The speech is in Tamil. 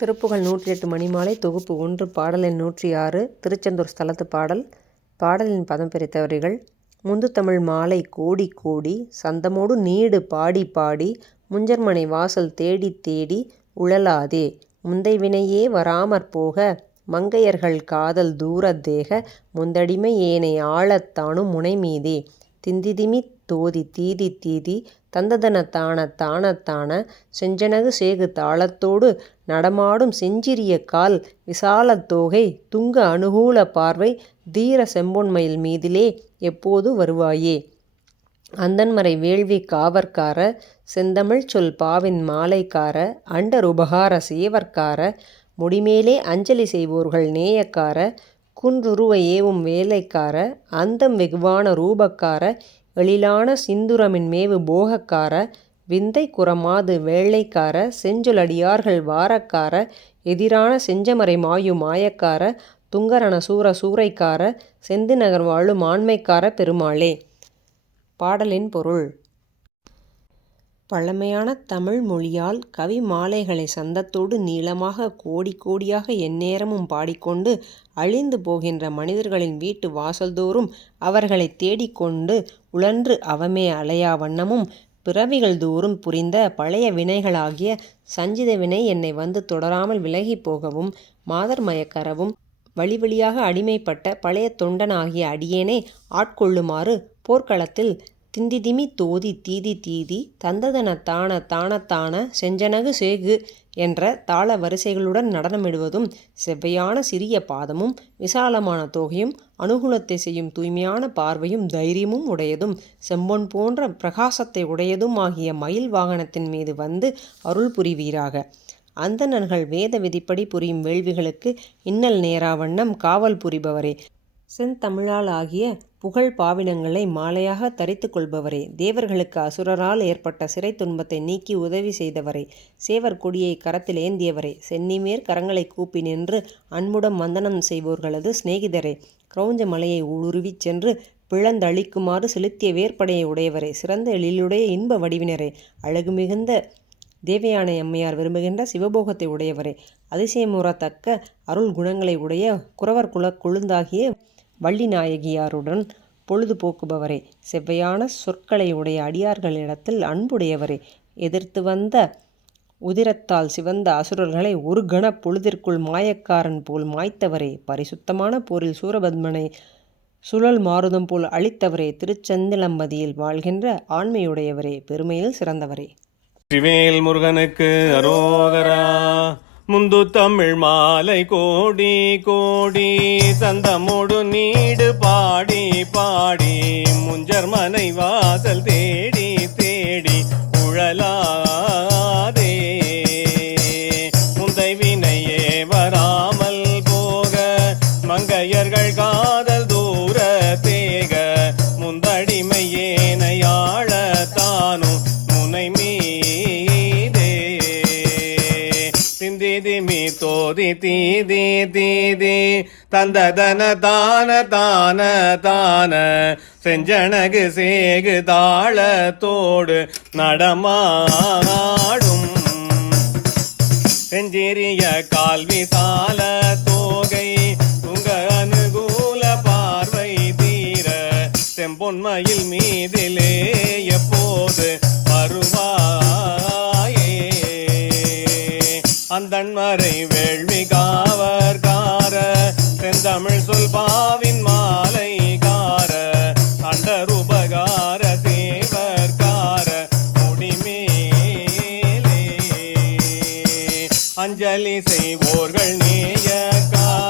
திருப்புகழ் நூற்றி எட்டு மணிமாலை தொகுப்பு ஒன்று பாடல் எண் நூற்றி ஆறு திருச்செந்தூர் ஸ்தலத்து பாடல். பாடலின் பதம் பிரித்தவர்கள் முந்துத்தமிழ் மாலை கோடி கோடி சந்தமோடு நீடு பாடி பாடி முஞ்சர்மனை வாசல் தேடி தேடி உழலாதே முந்தை வினையே வராமற் போக மங்கையர்கள் காதல் தூரத் தேக முந்தடிமை ஏனை ஆளத்தானும் முனை முனைமீதே திந்திதிமி தோதி தீதி தீதி தந்ததன தான தான தான செஞ்சனகு சேகு தாளத்தோடு நடமாடும் செஞ்சிறிய கால் விசாலத் தோகை துங்க அனுகூல பார்வை தீர செம்பொன்மையில் மீதிலே எப்போது வருவாயே? அந்தன்மறை வேள்வி காவற்கார செந்தமிழ் சொல் பாவின் மாலைக்கார அண்டர் உபகார சேவற்கார முடிமேலே அஞ்சலி செய்வோர்கள் நேயக்கார குன்றுருவ ஏவும் வேலைக்கார அந்தம் வெகுவான ரூபக்கார எழிலான சிந்துரமின் மேவு போகக்கார விந்தை குரமாது வேள்ளைக்கார செஞ்சொலடியார்கள் வாரக்கார எதிரான செஞ்சமரை மாயு மாயக்கார துங்கரண சூர சூறைக்கார செந்திநகர் வாழும் ஆண்மைக்கார பெருமாளே. பாடலின் பொருள் பழமையான தமிழ் மொழியால் கவி மாலைகளை சந்தத்தோடு நீளமாக கோடி கோடியாக எந்நேரமும் பாடிக்கொண்டு அழிந்து போகின்ற மனிதர்களின் வீட்டு வாசல்தோறும் அவர்களை தேடிக்கொண்டு உழன்று அவமே அலையா வண்ணமும் பிறவிகள் தோறும் புரிந்த பழைய வினைகளாகிய சஞ்சித வினை என்னை வந்து தொடராமல் விலகி போகவும் மாதர் மயக்கரவும் வழி வழியாக அடிமைப்பட்ட பழைய தொண்டனாகிய அடியேனை ஆட்கொள்ளுமாறு போர்க்களத்தில் திந்திதிமி தோதி தீதி தீதி தந்ததன தான தானத்தான செஞ்சனகு சேகு என்ற தாள வரிசைகளுடன் நடனமிடுவதும் செவ்வையான சிறிய பாதமும் விசாலமான தோகையும் அனுகூலத்தை செய்யும் தூய்மையான பார்வையும் தைரியமும் உடையதும் செம்பொன் போன்ற பிரகாசத்தை உடையதும் ஆகிய மயில் வாகனத்தின் மீது வந்து அருள் புரிவீராக. அந்தணர்கள் வேத விதிப்படி புரியும் வேள்விகளுக்கு இன்னல் நேரா வண்ணம் காவல் புரிபவரே. செந்தமிழால் ஆகிய புகழ் பாவினங்களை மாலையாக தரித்து கொள்பவரே தேவர்களுக்கு அசுரரால் ஏற்பட்ட சிறை துன்பத்தை நீக்கி உதவி செய்தவரே சேவர் கொடியை கரத்தில் ஏந்தியவரே சென்னிமேற் கரங்களை கூப்பி நின்று அன்புடன் வந்தனம் செய்வோர்களது சிநேகிதரே கிரௌஞ்ச மலையை உருவிச் சென்று பிளந்தளிக்குமாறு செலுத்திய வேற்படையை உடையவரே சிறந்த எழிலுடைய இன்ப வடிவினரே அழகு மிகுந்த தேவயானை அம்மையார் விரும்புகின்ற சிவபோகத்தை உடையவரே அதிசயமுறத்தக்க அருள் குணங்களை உடைய குறவர் குல கொழுந்தாகிய வள்ளி நாயகியாருடன் பொழுது போக்குபவரே செவ்வையான சொற்களை உடைய அடியார்களிடத்தில் அன்புடையவரே. எதிர்த்து வந்த உதிரத்தால் சிவந்த அசுரர்களை ஒரு கண பொழுதிற்குள் மாயக்காரன் போல் மாய்த்தவரே. பரிசுத்தமான போரில் சூரபத்மனை சுழல் மாருதம் போல் அழித்தவரே. திருச்செந்திலம்பதியில் வாழ்கின்ற ஆண்மையுடையவரே. பெருமையில் சிறந்தவரே. சிவேல் முருகனுக்கு அரோகரா. முந்து தமிழ் மாலை கோடி கோடி. தந்தமோடு நீடு பாடி பாடி. முஞ்சர் மனை வாசல் தே தீ தீ தீ தீ தந்ததன தான தான தான செஞ்சனகு சேகு தாளத்தோடு நடமாடும் செஞ்சிறிய கால்வி சால தோகை உங்க அனுகூல பார்வை தீர செம்பொன்மையில் மீதிலே எப்போது வருவாயே? அந்தன்மறை செய்வோர்கள் நேயக்கார